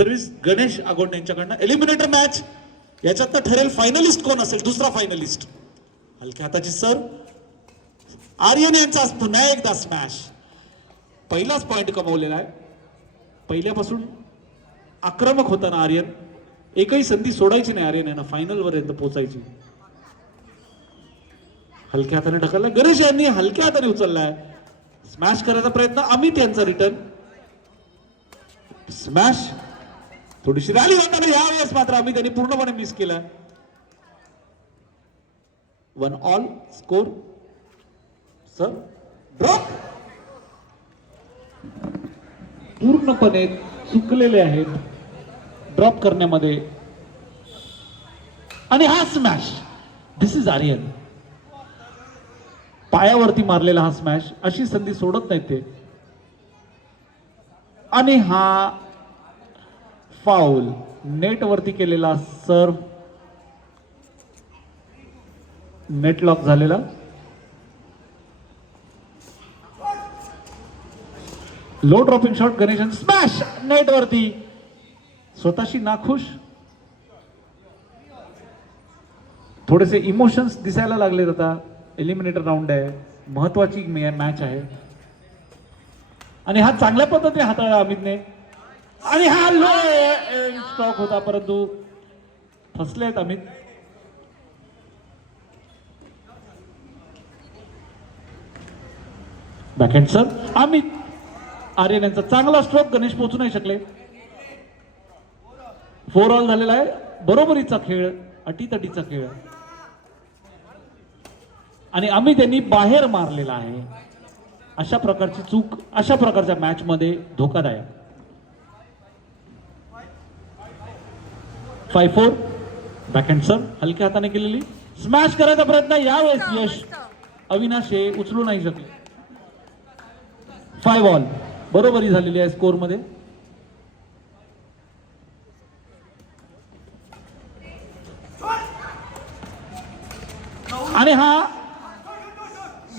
Service Ganesh आगोंड यांच्याकडनं eliminator match याच्यात ठरेल finalist कोण असेल. दुसरा फायनलिस्ट हलक्या हाताची सर आर्यन यांचा पुन्हा एकदा स्मॅश. पहिलाच पॉइंट कमवलेला आहे. पहिल्यापासून आक्रमक होता ना आर्यन. एकही संधी सोडायची नाही आर्यन यांना फायनल पर्यंत पोहोचायची. हलक्या हाताने ढकलला. गणेश यांनी हलक्या हाताने उचललाय. स्मॅश करायचा प्रयत्न. अमित यांचा रिटर्न स्मॅश. थोडीशी रॅली होताना यावेळेस मात्र अमित यांनी पूर्णपणे मिस केला. 1 ऑल स्कोर. सर ड्रॉप पूर्णपणे चुकलेले आहेत ड्रॉप करण्यामध्ये. आणि हा स्मॅश. This is Aryan. पायावरती मारलेला हा स्मॅश. अशी संधी सोडत नाहीत ते. आणि हा फाउल. नेट वरती केलेला सर्व नेट लॉक झालेला. Low dropping shot Ganesan. Smash net वरती. स्वतःशी नाखुश. थोडेसे इमोशन्स दिसायला लागलेत आता. एलिमिनेटर राऊंड आहे. महत्वाची मॅच आहे आणि हा चांगल्या पद्धतीने हाताळला अमितने. आणि हा लो स्टॉक होता परंतु फसले आहेत अमित. Backhand sir Amit. आर्यन यांचा चांगला स्ट्रोक. गणेश पोहोचू नाही शकले. 4 ऑल झालेला आहे. बरोबरीचा खेळ. अटीतटीचा खेळ. आणि अमित यांनी बाहेर मारलेला आहे. अशा प्रकारची चूक अशा प्रकारच्या मॅच मध्ये धोकादायक. 5-4. बॅकहँड सर हलक्या हाताने केलेली. स्मॅश करायचा प्रयत्न. यावेळेस यश अविनाश हे उचलू नाही शकले. 5 ऑल. बरोबरी झालेली आहे स्कोर मध्ये. आणि हा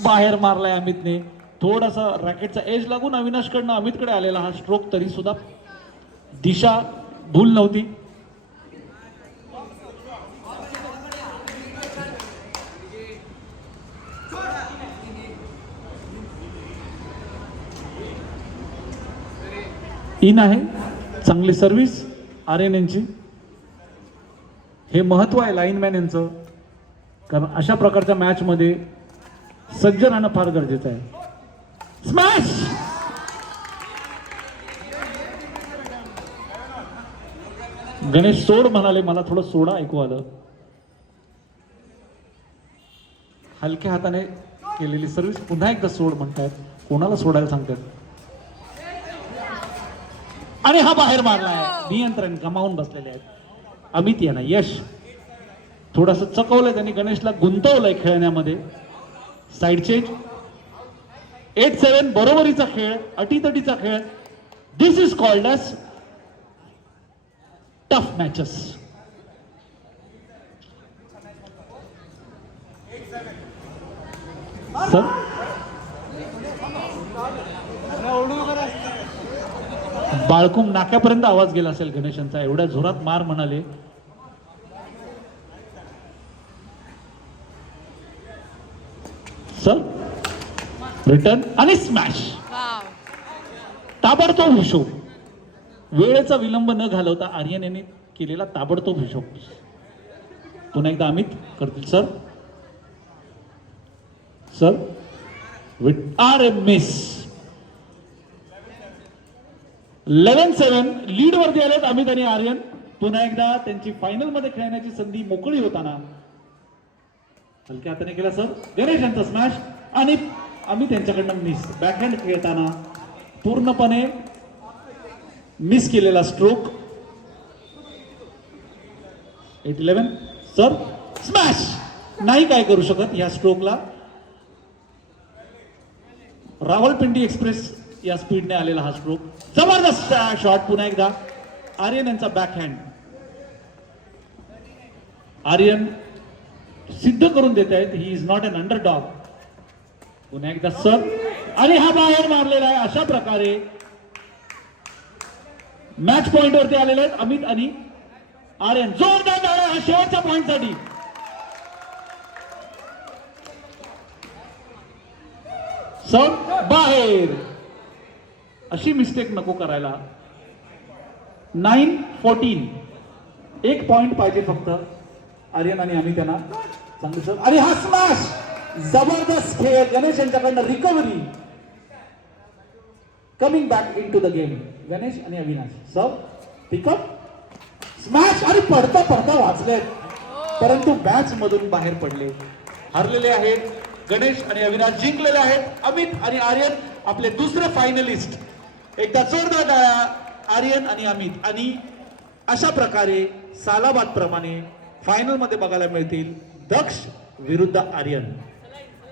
बाहेर मारलाय अमितने. थोडासा रॅकेटचा एज लागून अविनाशकडनं अमितकडे आलेला हा स्ट्रोक. तरी सुद्धा दिशा भूल नव्हती. इन आहे. चांगली सर्व्हिस आर्यन यांची. हे महत्व आहे लाईनमॅन यांचं. कारण अशा प्रकारच्या मॅच मध्ये सज्ज राहणं फार गरजेचं आहे. स्मॅश. गणेश सोड म्हणाले. मला थोडं सोडा ऐकू आलं. हलक्या हाताने केलेली सर्व्हिस. पुन्हा एकदा सोड म्हणतायत. कोणाला सोडायला सांगतात. आणि हा बाहेर मारला आहे. नियंत्रण गमावून बसलेले आहेत अमित यांना. यश थोडस चकवलंय त्यांनी. गणेशला गुंतवलंय खेळण्यामध्ये. Side change. 8-7. बरोबरीचा खेळ. अटीतटीचा खेळ. This is called as tough matches. Sir Balkum नाक्यापर्यंत आवाज गेला असेल गणेशांचा. एवढ्या जोरात मार म्हणाले. सर रिटर्न आणि स्मॅश. ताबडतोब हिशोब. वेळेचा विलंब न घालवता आर्यन यांनी केलेला ताबडतोब हिशोब. पुन्हा एकदा अमित करतील. सर सर विथ आर मिस. 11-7. लीड वरती आलेत अमित आणि आर्यन. पुन्हा एकदा त्यांची फायनल मध्ये खेळण्याची संधी मोकळी होताना हलक्या हाताने केला सर. गणेश यांचा स्मॅश आणि अमित यांच्याकडनं मिस. बॅकहँड खेळताना पूर्णपणे मिस केलेला स्ट्रोक. 8-11. Sir smash. नाही काय करू शकत या स्ट्रोकला. रावलपिंडी एक्सप्रेस या स्पीडने आलेला हा स्ट्रोक. जबरदस्त शॉट. पुन्हा एकदा आर्यन यांचा बॅकहँड. आर्यन सिद्ध करून देत आहेत he is not an underdog. पुन्हा एकदा सर आणि हा बाहेर मारलेला आहे. अशा प्रकारे मॅच पॉइंट वरती आलेले आहेत अमित आणि आर्यन. जोरदार टाळ्या हा शेवटच्या पॉइंट साठी. सर्व बाहेर. अशी मिस्टेक नको करायला. 9-14. एक पॉइंट पाहिजे फक्त. आर्यन आणि आम्ही त्यांना चांगली सर. आणि हा स्मॅश जबरदस्त खेळ गणेश यांच्याकडनं. Recovery coming back into the game. Ganesh आणि अविनाश सर्व पिकअप स्मॅश. आणि पडता पडता वाचले परंतु मॅच मधून बाहेर पडले. हरलेले आहेत गणेश आणि अविनाश, जिंकलेले आहेत अमित आणि आर्यन, आपले दुसरे फायनलिस्ट. एकदा जोरदार टाळ्या आर्यन आणि अमित. आणि अशा प्रकारे सालाबाद प्रमाणे फायनल मध्ये बघायला मिळतील दक्ष विरुद्ध आर्यन.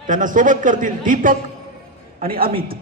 त्यांना सोबत करतील दीपक आणि अमित.